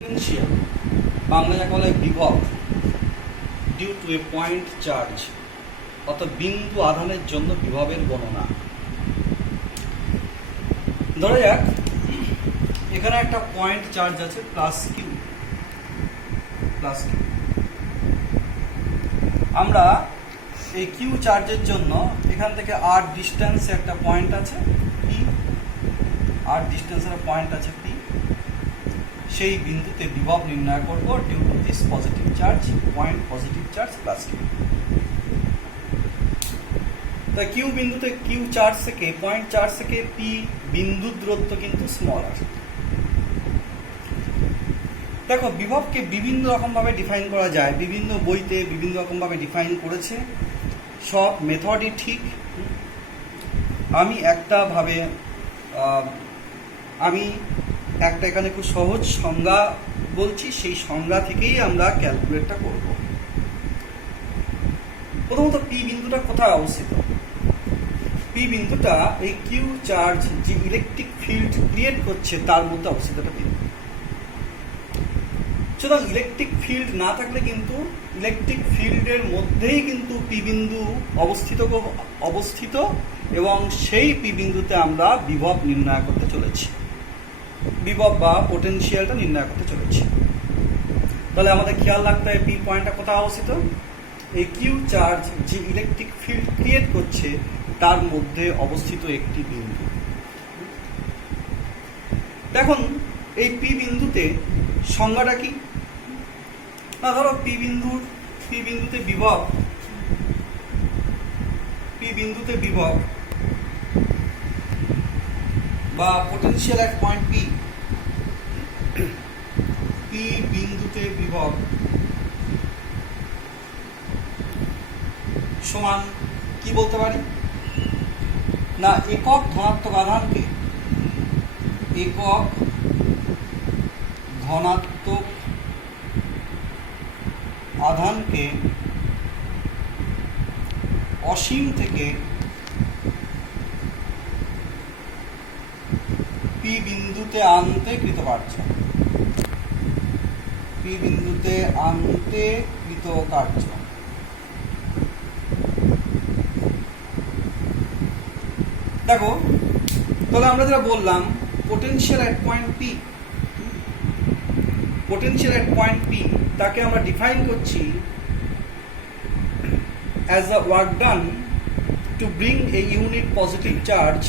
Potential Bangla যাকে বলা হয় বিভব due to a point charge, অর্থাৎ বিন্দু আধানের জন্য বিভবের গণনা। ধরা যাক এখানে একটা পয়েন্ট চার্জ আছে প্লাস কিউ। আমরা এই কিউ চার্জের জন্য এখান থেকে আর ডিস্টেন্সে একটা পয়েন্ট আছে পি, আর ডিস্টেন্সের পয়েন্ট আছে পি, সেই বিন্দুতে বিভব নির্ণয় করব due to this positive charge, point positive charge plus Q. তা কিউ বিন্দুতে কিউ চার্জ থেকে পয়েন্ট চার্জ থেকে পি বিন্দুর দূরত্ব কিন্তু স্মল আছে। দেখো বিভবকে বিভিন্ন রকমভাবে ডিফাইন করা যায়, বিভিন্ন বইতে বিভিন্ন রকমভাবে ডিফাইন করেছে, সব মেথডই ঠিক। আমি একটা এখানে খুব সহজ সংজ্ঞা বলছি, সেই সংজ্ঞা থেকেই আমরা ক্যালকুলেটটা করব। প্রথমত পি বিন্দুটা কোথায় অবস্থিত? পি বিন্দুটা এই কিউ চার্জ যে ইলেকট্রিক ফিল্ড ক্রিয়েট করছে তার মধ্যে অবস্থিত একটা বিন্দু। সুতরাং ইলেকট্রিক ফিল্ড না থাকলে কিন্তু ইলেকট্রিক ফিল্ডের মধ্যেই কিন্তু পি বিন্দু অবস্থিত এবং সেই পি বিন্দুতে আমরা বিভব নির্ণয় করতে চলেছি, বিভব বা পোটেনশিয়ালটা নির্ণয় করতে চলেছি। তাহলে আমাদের খেয়াল রাখতে হবে পি পয়েন্টটা কোথায় অবস্থিত? এই কিউ চার্জ যে ইলেকট্রিক ফিল্ড ক্রিয়েট করছে তার মধ্যে অবস্থিত একটি বিন্দু। দেখুন এই পি বিন্দুতে সংজ্ঞাটা কি না, ধরো পি বিন্দুতে বিভব বা পোটেনশিয়াল এট পয়েন্ট পি বিন্দুতে বিভব সমান কি বলতে পারি না, একক ধনাত্মক আধানকে অসীম থেকে পি বিন্দুতে আনতে কৃতকার্য। দেখো তাহলে আমরা যেটা বললাম পোটেনশিয়াল এট পয়েন্ট পি তাকে আমরা ডিফাইন করছি as the work done to bring a unit positive charge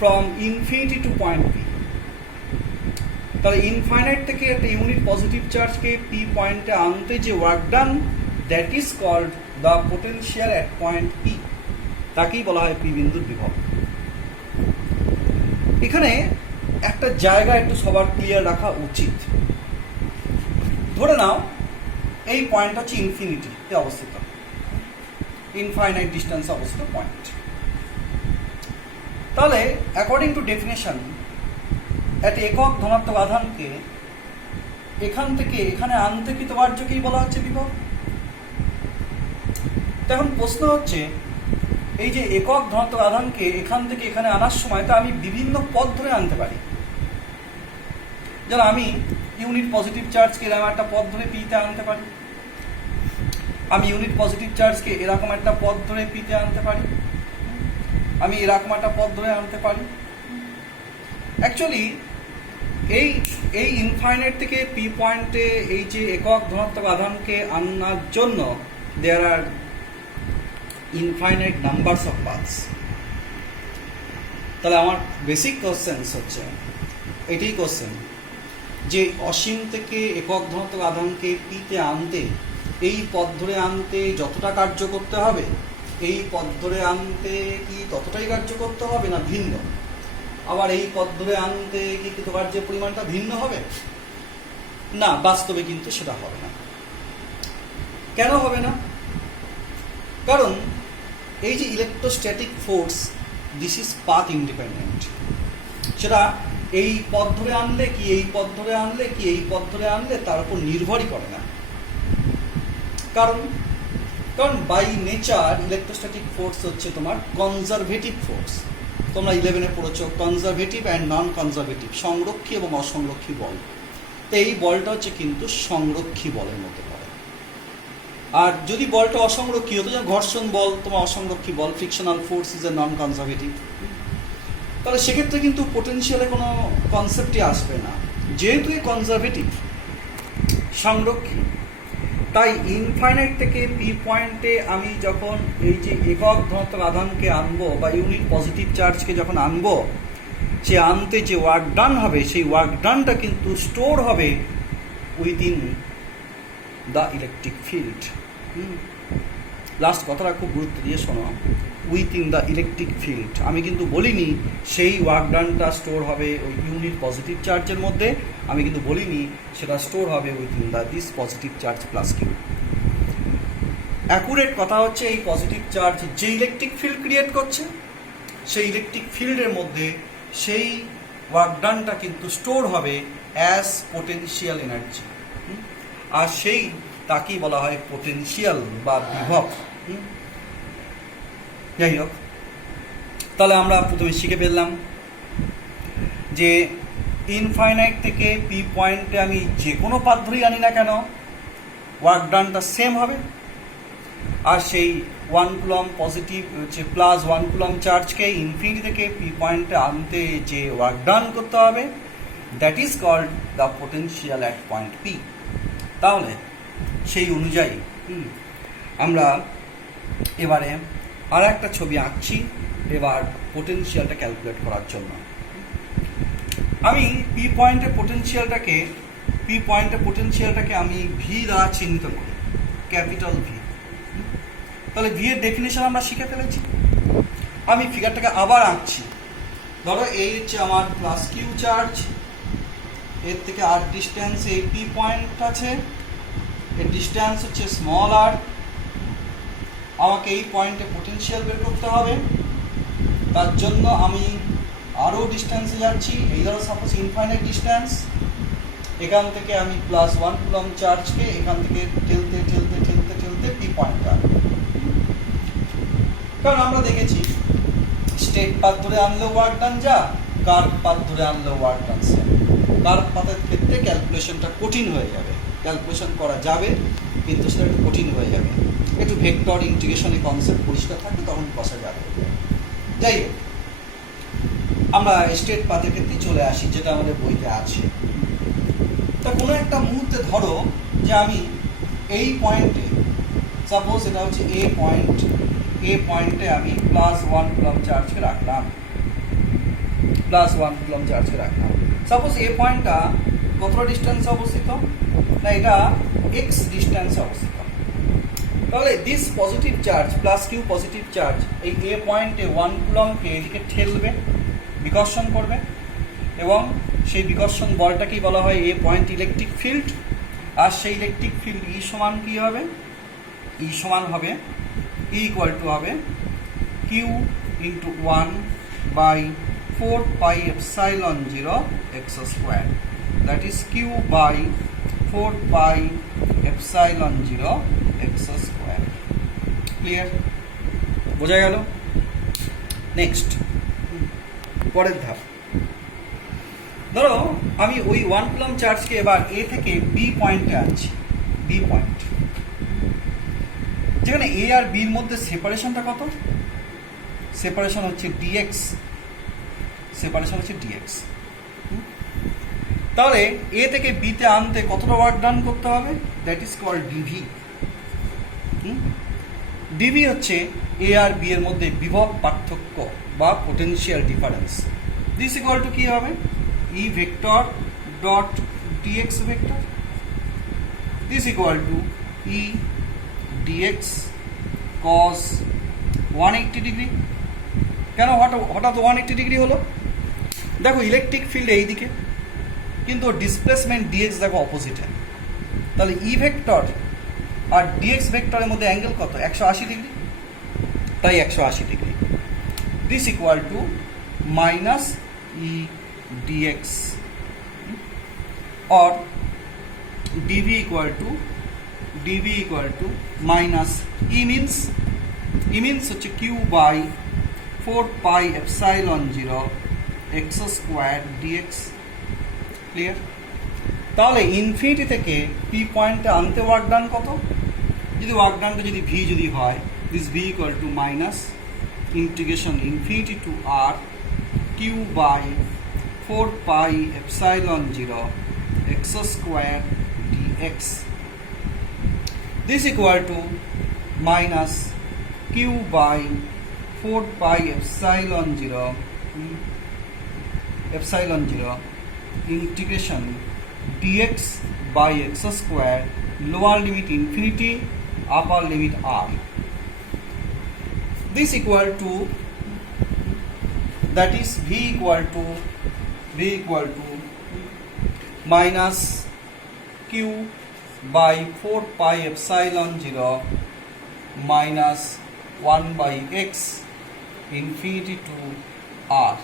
from infinity to point P। তাহলে ইনফাইনাইট থেকে একটা ইউনিট পজিটিভ চার্জকে পি পয়েন্টে আনতে যে work done, that is called the potential at point P, তাকেই বলা হয় পি বিন্দুর বিভব। এখানে একটা জায়গা একটু সবার ক্লিয়ার রাখা উচিত। ধরে নাও এই পয়েন্ট হচ্ছে ইনফিনিটিতে অবস্থিত, ইনফাইনাইট ডিস্টেন্সে অবস্থিত পয়েন্ট। তাহলে অ্যাকর্ডিং টু ডেফিনেশন একটা একক ধনাত্মক আধানকে এখান থেকে এখানে আনতে কৃতকার্যকেই বলা হচ্ছে বিভব। এখন প্রশ্ন হচ্ছে এই যে একক ধনাত্মক আধানকে এখান থেকে এখানে আনার সময় তা আমি বিভিন্ন পথ ধরে আনতে পারি। যেমন আমি ইউনিট পজিটিভ চার্জকে এরকম একটা পথ ধরে পিতে আনতে পারি, আমি ইউনিট পজিটিভ চার্জকে এরকম একটা পথ ধরে পিতে আনতে পারি, আমি এরকম একটা পথ ধরে আনতে পারি। অ্যাকচুয়ালি এই ইনফাইনাইট থেকে পি পয়েন্টে এই যে একক ধনাত্মক আধানকে আনার জন্য দেয়ার আর ইনফাইনাইট নাম্বারস অফ পাথস। তাহলে আমার বেসিক কোশ্চেন্স হচ্ছে এটাই কোশ্চেন যে অসীম থেকে একক ধনাত্মক আধানকে পিতে আনতে এই পথ ধরে আনতে যতটা কার্য করতে হবে, এই পথ ধরে আনতে কি ততটাই কার্য করতে হবে না ভিন্ন? আবার এই পথ ধরে আনতে কি কৃতকার্যের পরিমাণটা ভিন্ন হবে না? বাস্তবে কিন্তু সেটা হবে না। কেন হবে না? কারণ এই যে electrostatic force, this is path independent. সেটা এই পথ ধরে আনলে কি এই পথ ধরে আনলে কি এই পথ ধরে আনলে তার উপর নির্ভরই করে না। কারণ বাই নেচার ইলেকট্রোস্ট্যাটিক ফোর্স হচ্ছে তোমার কনজারভেটিভ ফোর্স। তোমরা 11-এ পড়েছো কনজারভেটিভ অ্যান্ড নন কনজারভেটিভ, সংরক্ষী এবং অসংরক্ষী বল। তো এই বলটা হচ্ছে কিন্তু সংরক্ষী বলের মধ্যে পড়ে। আর যদি বলটা অসংরক্ষী হতো, যেমন ঘর্ষণ বল তোমার অসংরক্ষী বল, frictional force is a non conservative, তাহলে সেক্ষেত্রে কিন্তু পোটেনশিয়ালে কোনো কনসেপ্টই আসবে না। যেহেতু এই কনজারভেটিভ সংরক্ষী, তাই ইনফাইনাইট থেকে পি পয়েন্টে আমি যখন এই যে একক ধনাত্মক আধানকে আনবো বা ইউনিট পজিটিভ চার্জকে যখন আনবো, সে আনতে যে ওয়ার্ক ডান হবে সেই ওয়ার্ক ডানটা কিন্তু স্টোর হবে within the electric field. Last কথাটা খুব গুরুত্ব দিয়ে শোনো, উইথিন দ্য ইলেকট্রিক ফিল্ড। আমি কিন্তু বলিনি সেই ওয়ার্ক ডানটা স্টোর হবে ওই ইউনিট পজিটিভ চার্জের মধ্যে, আমি কিন্তু বলিনি সেটা স্টোর হবে within the this positive charge plus Q. Accurate কথা হচ্ছে এই পজিটিভ চার্জ যে ইলেকট্রিক ফিল্ড ক্রিয়েট করছে সেই ইলেকট্রিক ফিল্ডের মধ্যে সেই ওয়ার্ক ডানটা কিন্তু স্টোর হবে অ্যাজ পোটেনশিয়াল এনার্জি, আর সেই তাকেই বলা হয় পোটেনশিয়াল বা বিভব। যাই হোক, তাহলে আমরা প্রথমে শিখে ফেললাম যে ইনফাইনাইট থেকে পি পয়েন্টে আমি যে কোনো পাথ ধরেই আনি না কেন ওয়ার্ক ডানটা সেম হবে, আর সেই 1 কুলম পজিটিভ হচ্ছে প্লাস 1 কুলম চার্জকে ইনফিনিটি থেকে পি পয়েন্টে আনতে যে ওয়ার্ক ডান করতে হবে that is called the potential at point P. তাহলে সেই অনুযায়ী আমরা এবারে আর একটা ছবি আঁকছি এবার পোটেনশিয়ালটা ক্যালকুলেট করার জন্য। আমি পি পয়েন্টে পোটেনশিয়ালটাকে আমি ভি দ্বারা চিহ্নিত করি, ক্যাপিটাল ভি। তাহলে ভি এর ডেফিনেশন আমরা শিখে ফেলেছি। আমি ফিগারটাকে আবার আঁকছি। ধরো এই হচ্ছে আমার প্লাস কিউ চার্জ, এর থেকে আর ডিস্টেন্স এই পি পয়েন্ট আছে, এর ডিস্টেন্স হচ্ছে স্মল আর। আমাকে এই পয়েন্টে পোটেনশিয়াল বের করতে হবে, তার জন্য আমি আরও ডিস্টেন্সে যাচ্ছি। এই ধরো সাপোজ ইনফাইনাইট ডিস্টেন্স, এখান থেকে আমি প্লাস 1 কুলম চার্জকে এখান থেকে ঠেলতে ঠেলতে ঠেলতে ঠেলতে পি পয়েন্টে আনবো। কারণ আমরা দেখেছি স্ট্রেট পাথ ধরে আনলেও ওয়ার্ক ডান যা, কার্ভ পাথ ধরে আনলেও ওয়ার্ক ডান সেম। কার্ভ পাথের ক্ষেত্রে ক্যালকুলেশনটা কঠিন হয়ে যাবে, ক্যালকুলেশন করা যাবে কিন্তু সেটা একটু কঠিন হয়ে যাবে, একটু ভেক্টর ইন্টিগ্রেশনের কনসেপ্ট পরিষ্কার থাকবে তখন বসা যাবে। যাই হোক, আমরা স্ট্রেট পাথের ক্ষেত্রে চলে আসি যেটা আমাদের বইতে আছে। তা কোনো একটা মুহূর্তে ধরো যে আমি এই পয়েন্টে, সাপোজ এটা হচ্ছে এ পয়েন্টে আমি প্লাস 1 কুলম চার্জকে রাখলাম, সাপোজ এ পয়েন্টটা কতটা ডিস্টেন্সে অবস্থিত, না এটা এক্স ডিস্টেন্সে অবস্থিত। তাহলে this positive charge plus Q positive charge এই এ পয়েন্টে 1 কুলমকে এদিকে ঠেলবে, বিকর্ষণ করবে, এবং সেই বিকর্ষণ বলটাকেই বলা হয় এ পয়েন্ট ইলেকট্রিক ফিল্ড। আর সেই ইলেকট্রিক ফিল্ড ই সমান কী হবে, ই সমান হবে ই ইকুয়াল টু হবে Q into 1/4 pi epsilon 0 X square, that is Q by 4 pi epsilon 0 X square. Clear? বোঝা গেল? নেক্সট, পরের ধাপ। ধরো আমি ওই 1 কুলম চার্জকে এবার এ থেকে বি পয়েন্টে আনছি, বি পয়েন্ট, যেখানে এ আর বির মধ্যে সেপারেশনটা কত, সেপারেশন হচ্ছে ডিএক্স, তাহলে এ থেকে বিতে আনতে কতটা ওয়ার্ক ডান করতে হবে, that is called dV. DV হচ্ছে এ আর বি এর মধ্যে বিভব পার্থক্য বা potential difference. This equal to কি হবে, E vector dot dx vector, this equal to E dx cos 180 degree. কেন হঠাৎ 180 ডিগ্রি হলো? দেখো ইলেকট্রিক ফিল্ড এইদিকে, কিন্তু ডিসপ্লেসমেন্ট ডিএক্স দেখো অপোজিটে, তাহলে ই ভেক্টর আর ডিএক্স ভেক্টরের মধ্যে অ্যাঙ্গেল কত, 180 ডিগ্রি, তাই 180 degree. This equal to minus E dx or dv equal to minus e means হচ্ছে q by 4 pi epsilon 0 x square dx। Clear? তাহলে ইনফিনিটি থেকে পি পয়েন্টে আনতে ওয়ার্ক ডান কত? যদি ওয়ার্ক ডানটা যদি ভি যদি হয়, this V equal to minus integration infinity to R Q by 4 pi epsilon 0 x square dx, this equal to minus q by 4 pi epsilon 0 integration dx by x square, lower limit infinity, upper limit r, this equal to, that is v equal to minus q by 4 pi epsilon 0 minus 1 by x infinity to r,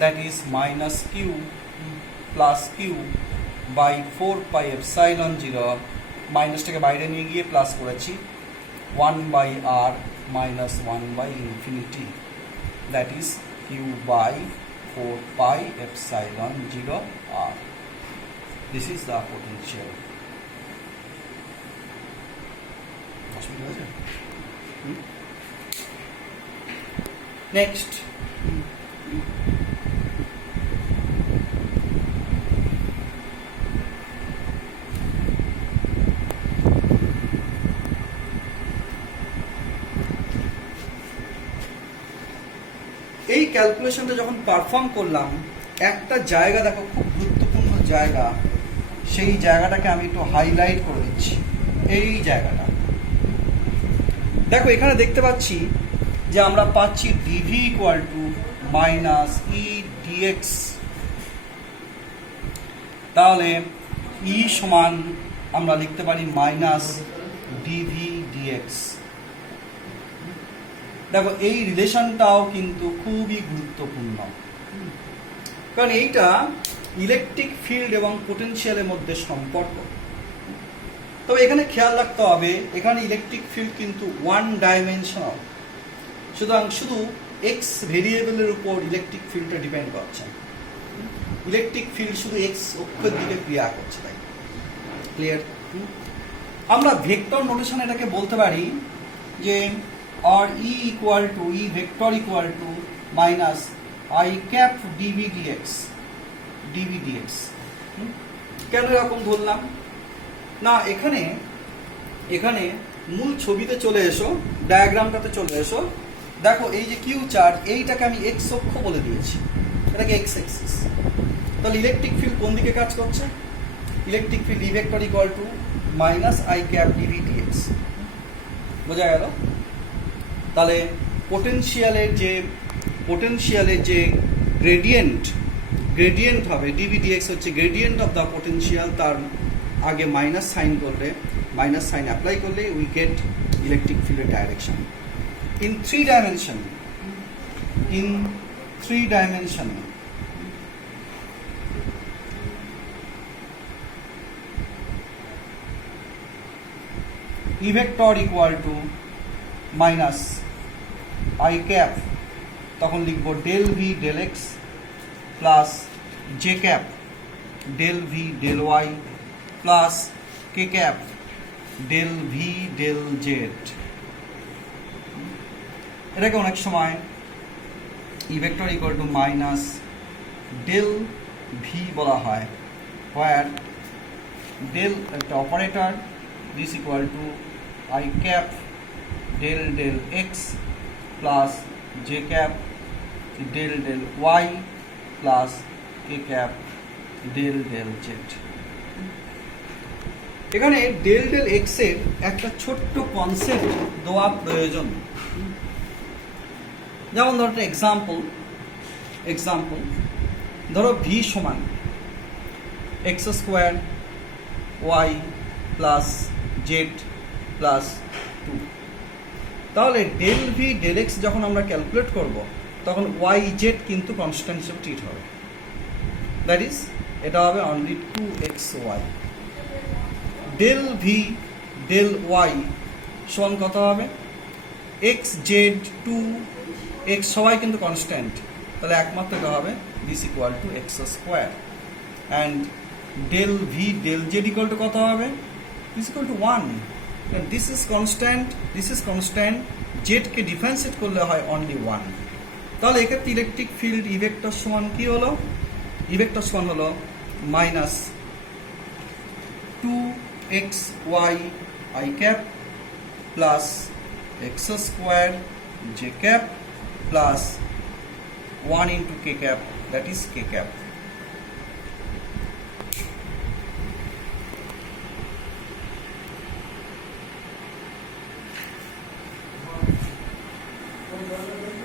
that is minus q plus q by 4 pi epsilon 0 মাইনাসটাকে বাইরে নিয়ে গিয়ে plus করেছি 1 by r minus 1 by infinity, that is q by 4 pi epsilon 0 r. This is the potential. Next, এই ক্যালকুলেশনটা যখন perform করলাম, একটা জায়গা দেখো, খুব গুরুত্বপূর্ণ জায়গা, সেই জায়গাটাকে আমি একটু হাইলাইট করে দিচ্ছি। এই জায়গাটা দেখো, এখানে দেখতে পাচ্ছি যে আমরা পাচ্ছি dV equal to minus E dx. তাহলে ই সমান আমরা লিখতে পারি মাইনাস ডিভি ডিএক্স। দেখো, এই রিলেশনটাও কিন্তু খুবই গুরুত্বপূর্ণ, কারণ এইটা ইলেকট্রিক ফিল্ড এবং পোটেনশিয়ালের মধ্যে সম্পর্ক। তবে এখানে খেয়াল রাখতে হবে, এখানে ইলেকট্রিক ফিল্ড কিন্তু ওয়ান ডাইমেনশনাল, সুতরাং শুধু এক্স ভেরিয়েবলের উপর ইলেকট্রিক ফিল্ডটা ডিপেন্ড করছে। ইলেকট্রিক ফিল্ড শুধু এক্স অক্ষের দিকে ক্রিয়া করছে, তাই ক্লিয়ার? আমরা ভেক্টর নোটেশন এটাকে বলতে পারি যে or E equal to E vector equal to minus I cap dv dx। কেন এরকম ধরলাম না? এখানে মূল ছবিতে চলে এসো, ডায়াগ্রামটাতে চলে এসো। দেখো, এই যে কিউ চার্জ, এইটাকে আমি এক্স অক্ষ বলে দিয়েছি, এটাকে এক্স অ্যাক্সিস। তাহলে ইলেকট্রিক ফিল্ড কোন দিকে কাজ করছে? Electric field E vector equal to minus I cap dv dx। বোঝা গেল? তাহলে পোটেনশিয়ালের যে গ্রেডিয়েন্ট হবে, ডিভি ডিএক্স হচ্ছে গ্রেডিয়েন্ট অফ দ্য পোটেনশিয়াল, তার আগে মাইনাস সাইন অ্যাপ্লাই করলে উই গেট ইলেকট্রিক ফিল্ডের direction in three dimension. E vector equal to minus I cap, তখন লিখব del V del X plus J cap del V del Y plus K cap del V del Z. এটাকে অনেক সময় E vector equal to minus del V বলা হয়, where del একটা operator, this equal two I cap del del X plus J cap del del Y plus K cap del del Z. এখানে del del X এর একটা ছোট্ট concept দেওয়া প্রয়োজন। যেমন ধরো একটা এক্সাম্পল ধরো ভি সমান X square Y plus Z plus 2। তাহলে ডেল ভি ডেল এক্স যখন আমরা ক্যালকুলেট করব, তখন ওয়াই জেড কিন্তু কনস্ট্যান্ট হিসেবে ট্রিট হবে, দ্যাট ইজ এটা হবে only 2xy। Del V del Y সমান কত হবে? এক্স জেড 2 এক্স সবাই কিন্তু কনস্ট্যান্ট, তাহলে একমাত্র এটা হবে this equal to X square, and del V del Z equal to কত হবে, this equal to 1, this is constant, this is constant, জেডকে ডিফারেন্সিয়েট করলে হয় অনলি 1। তাহলে এক্ষেত্রে ইলেকট্রিক ফিল্ড ই ভেক্টর সমান কি হলো, ই ভেক্টর সমান হলো minus 2xy i cap plus x square j cap plus 1 into k cap, that is k cap.